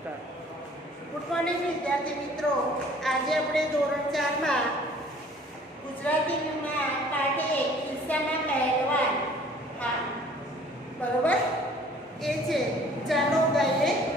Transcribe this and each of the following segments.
Start good morning વિદ્યાર્થી મિત્રો. આજે આપણે ધોરણ ચારમાં ગુજરાતીમાં પાઠે કિસ્સામાં પહેલવાન. હા, બરોબર? એ છે. ચાલો ગાઈએ.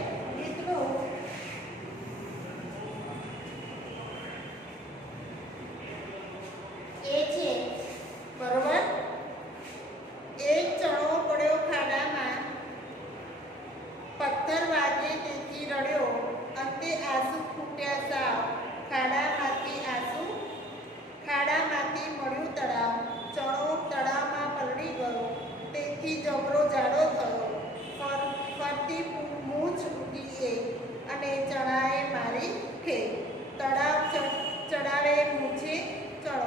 ચડાવે મૂછે ચડો.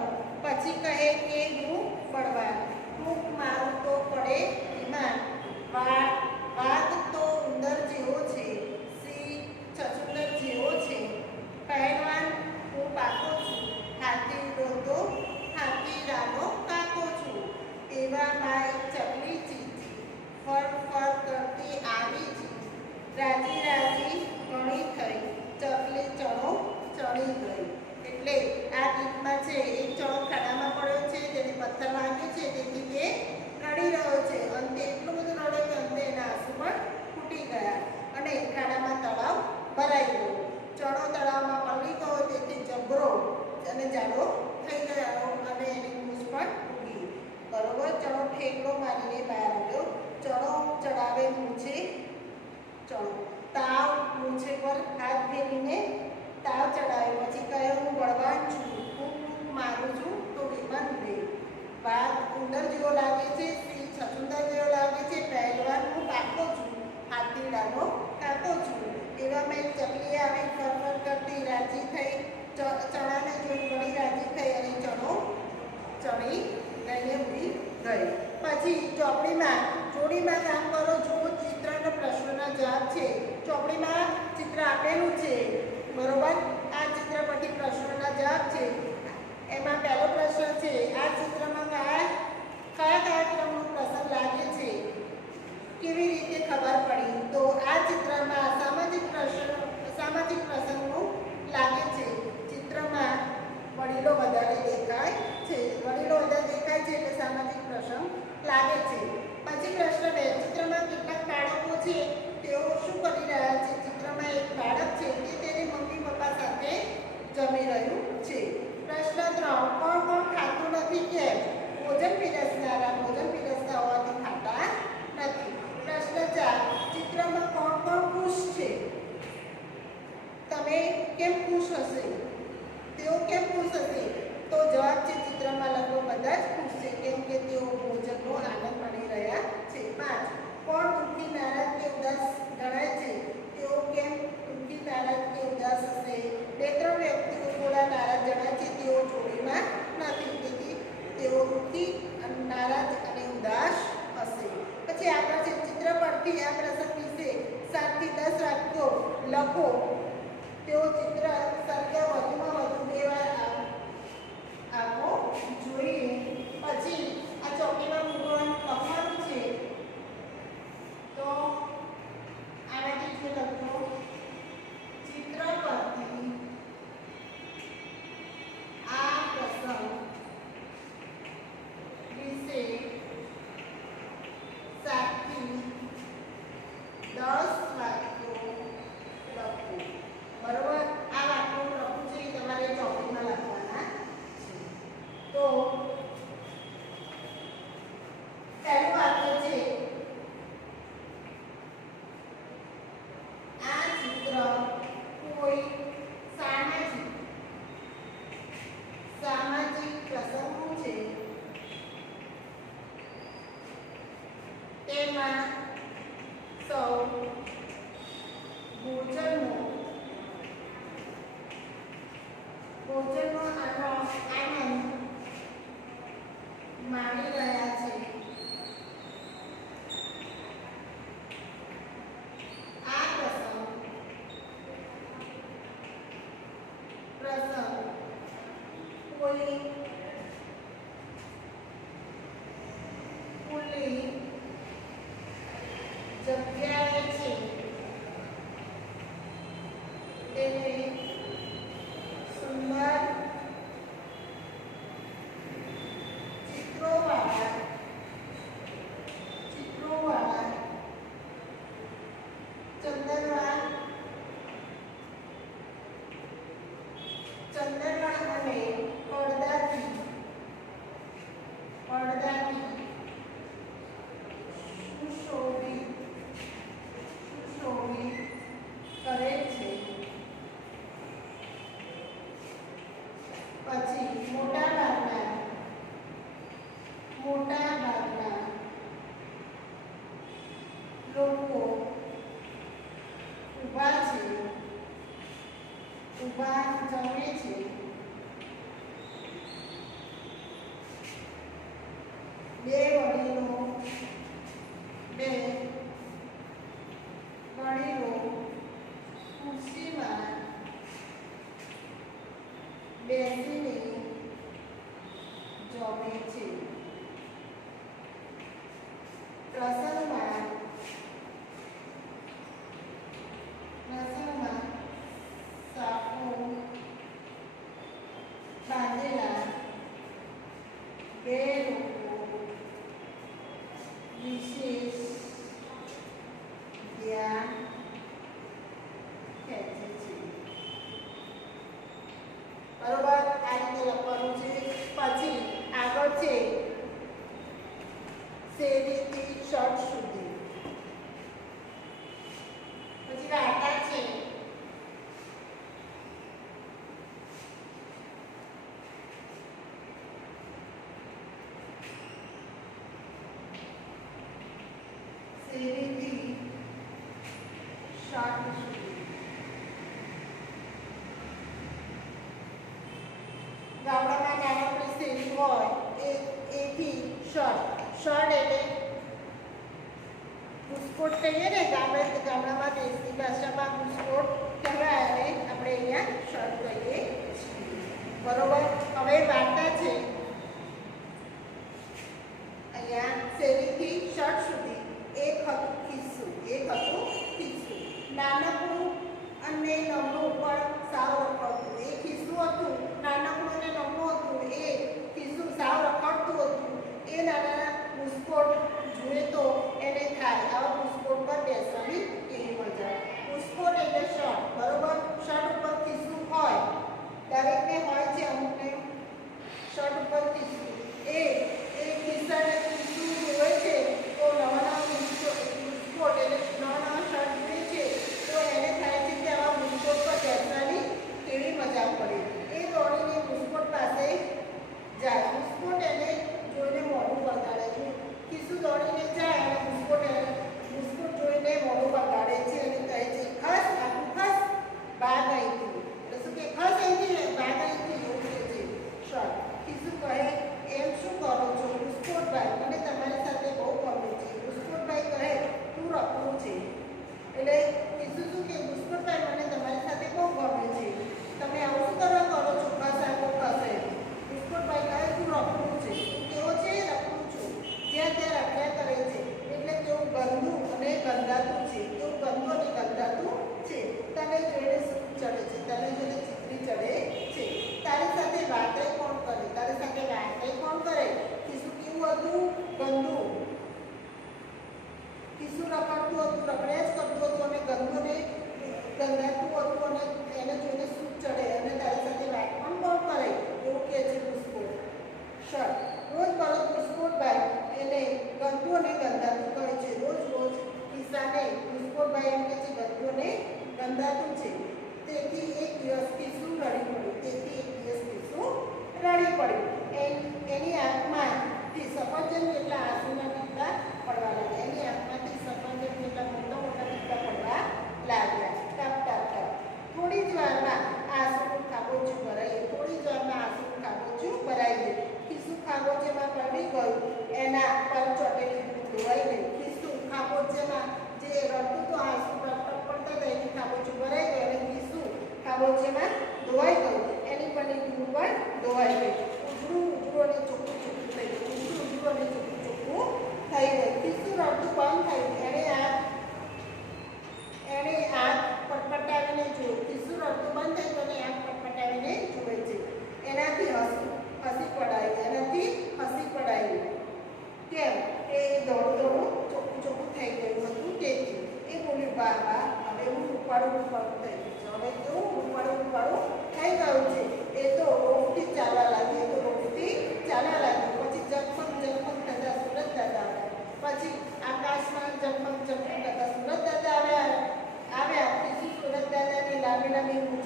પછી કહે કે હું બળવા હું મારું તો પડે બીમાર વા વાઘ તો ઉંદર જેવો છે સિંહ છછુંદર જેવો છે પહેલવાન હું પાકો છું હાથી રોતો હાથી રાનો કાકો છું એવા માય ચકલી ચીચી ફર ફર કરતી આવી ચીચ રાજી રાજી ઘણી થઈ ચકલી ચણો ચણી ગઈ એટલે આ ગીતમાં છે એક ચણો ખાડામાં પડ્યો છે તેને પથ્થર વાગ્યો છે તેથી તે રડી રહ્યો છે અંતે એટલું બધું રડ્યો કે અંતે એના આંસુ પણ ફૂટી ગયા અને ખાડામાં તળાવ ભરાઈ ગયો ચણો તળાવમાં પલળી ગયો તેથી જબરો અને જાડો થઈ ગયો અને એની મૂછ પણ ઉગી બરોબર ચણો ઠેકડો મારીને બહાર આવ્યો ચણો ચડાવે મૂછે ચણો તાવ મૂછે પર હાથ ફેરીને તાવ ચડાવ્યો પછી કહે, હું બળવાન છું. હું ખૂબ મારું છું, તો વિમાન ઉડે વાઘ ઉંદર જેવો લાગે છે, સિંહ છછુંદર જેવો લાગે છે. પહેલવાન, હું પાકો છું. હાથીડાનો કાકો છું. એવા મેં ચકલી આવી ફરફર કરતી રાજી થઈ ચણાને જોઈ ઘણી રાજી થઈ અને ચણો, ચણી લઈને ઉડી ગઈ. પછી ચોપડીમાં, ચોડીમાં કામ કરો છે. ચોપડીમાં ચિત્ર આપેલું છે. બરોબર? આ ચિત્ર પરથી પ્રશ્નોના જવાબ છે. એમાં પહેલો પ્રશ્ન છે, આ ચિત્રમાં કયા કયા કાર્યક્રમનો પ્રસંગ લાગે છે? કેવી રીતે ખબર પડી? તો આ ચિત્રમાં સામાજિક પ્રશ્ન, સામાજિક પ્રસંગનું લાગે છે. ચિત્રમાં વડીલો વધારે દેખાય છે. વડીલો વધારે દેખાય છે એટલે સામાજિક પ્રસંગ લાગે છે પછી પ્રશ્ન બે ચિત્રમાં કેટલાક બાળકો છે તેઓ શું કરી રહ્યા છે ચિત્રમાં એક બાળક છે તે તેની મમ્મી પપ્પા સાથે જમી રહ્યું છે પ્રશ્ન ત્રણ કોણ કોણ ખાતું નથી કેમ ભોજન પીરસનારા ભોજન પીરસતા હોવાથી ખાતા નથી પ્રશ્ન ચાર ચિત્રમાં કોણ કોણ ખુશ છે તમે કેમ ખુશ હશે તેઓ કેમ ખુશ હશે તો જવાબ છે ચિત્રમાં લગભગ બધા જ ખુશ છે કેમ કે તેઓ ભોજનનો આનંદ માણી રહ્યા છે પાંચ કોણ દુઃખી નારાજ કે ઉદાસ ગણાય છે તેઓ કેમ દુઃખી નારાજ કે ઉદાસ હશે બે ત્રણ વ્યક્તિઓ થોડા નારાજ જણાય છે તેઓ જોડીમાં નથી તેથી તેઓ દુઃખી અને નારાજ અને ઉદાસ હશે પછી આગળ છે ચિત્ર પરથી આ પ્રસંગ વિશે સાતથી દસ લખો. તેઓ ચિત્ર સંખ્યા વધુમાં વધુ બે વાર આપો જોઈએ. પછી આ ચોકીમાં પછી મોટા હોય, એ, એથી શર્ટ શર્ટ એટલે ઘૂસકોટ કહીએ ને, ગામડા, ગામડામાં દેશની ભાષામાં ઘૂસકોટ કહેવાય અને આપણે અહીંયા શર્ટ કહીએ છીએ. બરોબર? હવે વાર્તા છે થાય. આવા પુષ્કોટ પર બેસવાની એવી મજા પુષ્કોટ એટલે શર્ટ, બરોબર? શર્ટ ઉપર ટીસ્યુ હોય? દરેકને હોય છે અમુકને શર્ટ ઉપર ટીસ્યુ એ એ ખિસ્સાને ટીસ્યુ હોય છે? તો નવા નવા પુષ્કોટ એટલે નવા નવા શર્ટ હોય છે. તો એને થાય છે કે આવા પુષ્કોટ પર બેસવાની કેવી મજા પડે. એ દોડીને પુષ્કોટ પાસે જાય. પુષ્કોટ એને જોઈને મોઢું બગાડે છે. ખિસ્સું દોડીને જાય. બોલશે માં ધોવાઈ ગયું એની પરની ધૂળ પણ ધોવાઈ ગઈ ઉજળું ઉજળું અને ચોખ્ખું ચોખ્ખું થઈ ગયું ઉજળું ઉજળું અને ચોખ્ખું ચોખ્ખું થઈ ગયું પિસ્તું રડતું બંધ થઈ ગયું ચમક ચમક કરતા સુરત દાદા આવ્યા આવ્યા તેથી સુરત દાદાની લાંબી લાંબી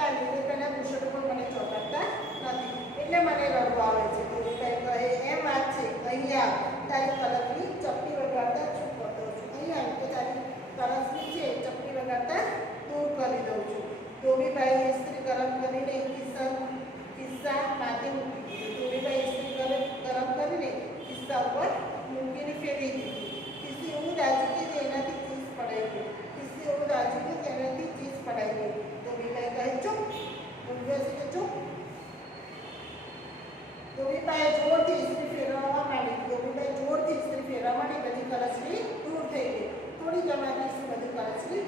ચોંટતા લીધે તેના કુશળ પણ મને ચોંટાડતા નથી એટલે મને રડવું આવે છે ગુરુ સાહેબ કહે એમ વાત છે અહીંયા તારી કલમની ચપટી વગાડતા છું કરતો છું અહીંયા તો તારી કલમની છે ચપટી વગાડતા દૂર કરી દઉં છું ધોબીભાઈ સ્ત્રી ગરમ કરીને કિસ્સા કિસ્સા માટે મૂકી દીધું ધોબીભાઈ સ્ત્રી ગરમ ગરમ કરીને કિસ્સા ઉપર મૂકીને ફેરવી દીધું કિસ્સી એવું દાજી કે એનાથી ચીજ પડાઈ ગઈ કિસ્સી એવું દાજી કે એનાથી ચીજ પડાઈ ગઈ કહે ચૂપ ઉર્વશી કે ચૂપ ધોબીબાએ જોરથી ઇસ્ત્રી ફેરવવા માંડી ધોબીબાએ જોરથી ઇસ્ત્રી ફેરવવા માંડી બધી કલસરી દૂર થઈ ગઈ થોડી જ અમારી બધી કલસરી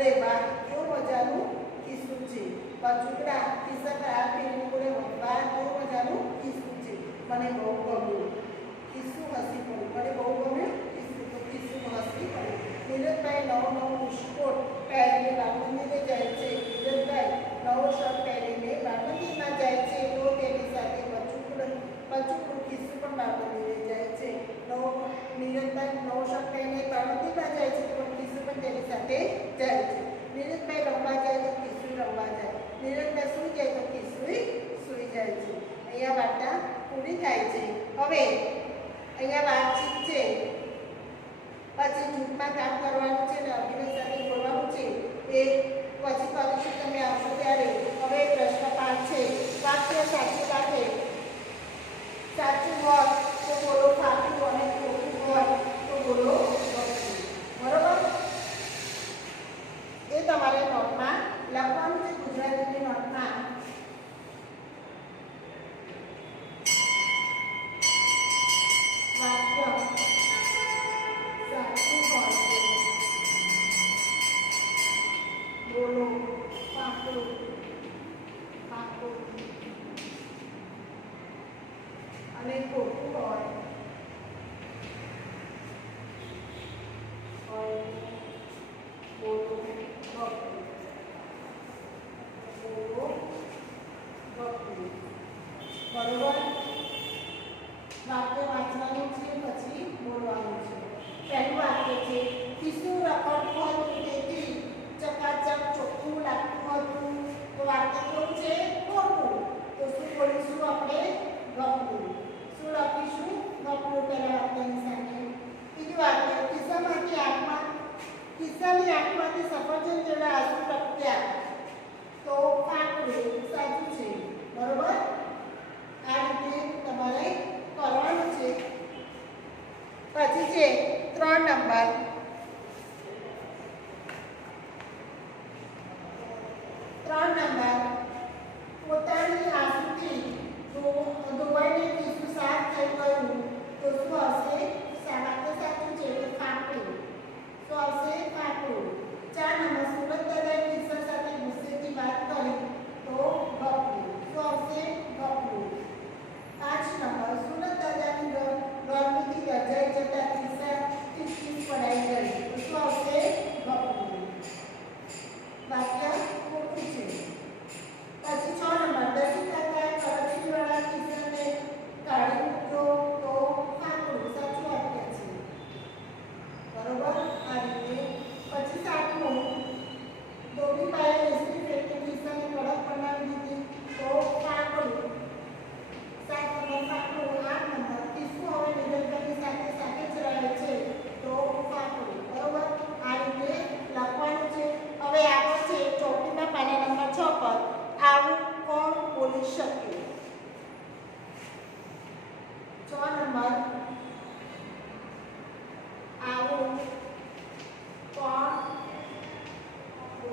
અરે વાહ કેવું મજાનું કિસ્સું છે કચુકડા કિસ્સા આપી લોકોને વાહ કેવું મજાનું કિસ્સું છે મને બહુ ગમ્યું. કિસ્સું હસી પડ્યું મને બહુ ગમે કિસ્સું તો કિસ્સું હસી પડ્યું નીરજભાઈ નવો નવો મુશ્કોટ પહેરીને બાપુજીને જાય છે. નીરજભાઈ નવો શર્ટ પહેરીને બાપુજીમાં જાય છે. તો તેની સાથે કચુકડું કચુકડું કિસ્સું પણ બાપુજીને જાય છે. નવો નીરજભાઈ નવો શર્ટ પહેરીને બાપુજીમાં જાય છે. તો તેની રમવા જાય તો કિશોરી રમવા જાય નીરજભાઈ સૂઈ જાય તો કિશોરી સૂઈ જાય છે અહીંયા વાર્તા પૂરી થાય છે હવે અહીંયા વાતચીત છે પછી જૂથમાં કામ કરવાનું છે ને સાથે બોલવાનું છે, એ પછી પરીક્ષા તમે આવશો ત્યારે. હવે પ્રશ્ન પાંચ છે. સાચું રાખે સાચું vote nem corpo mole.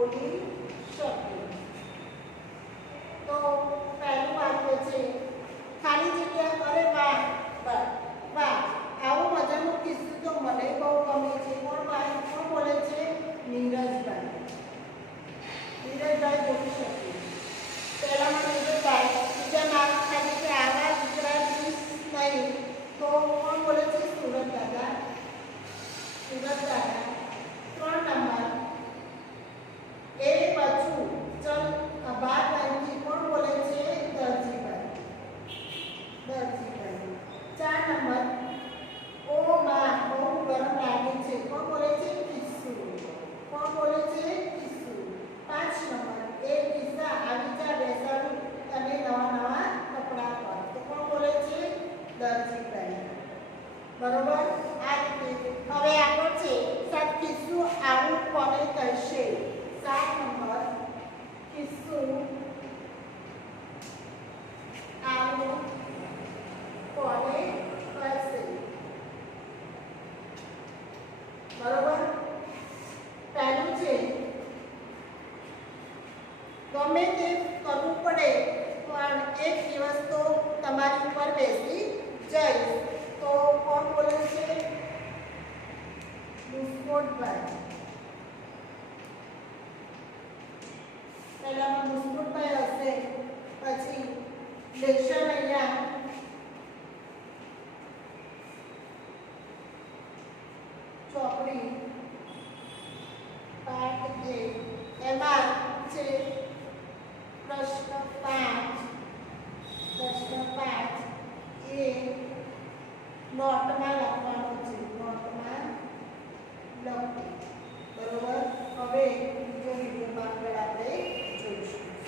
okay?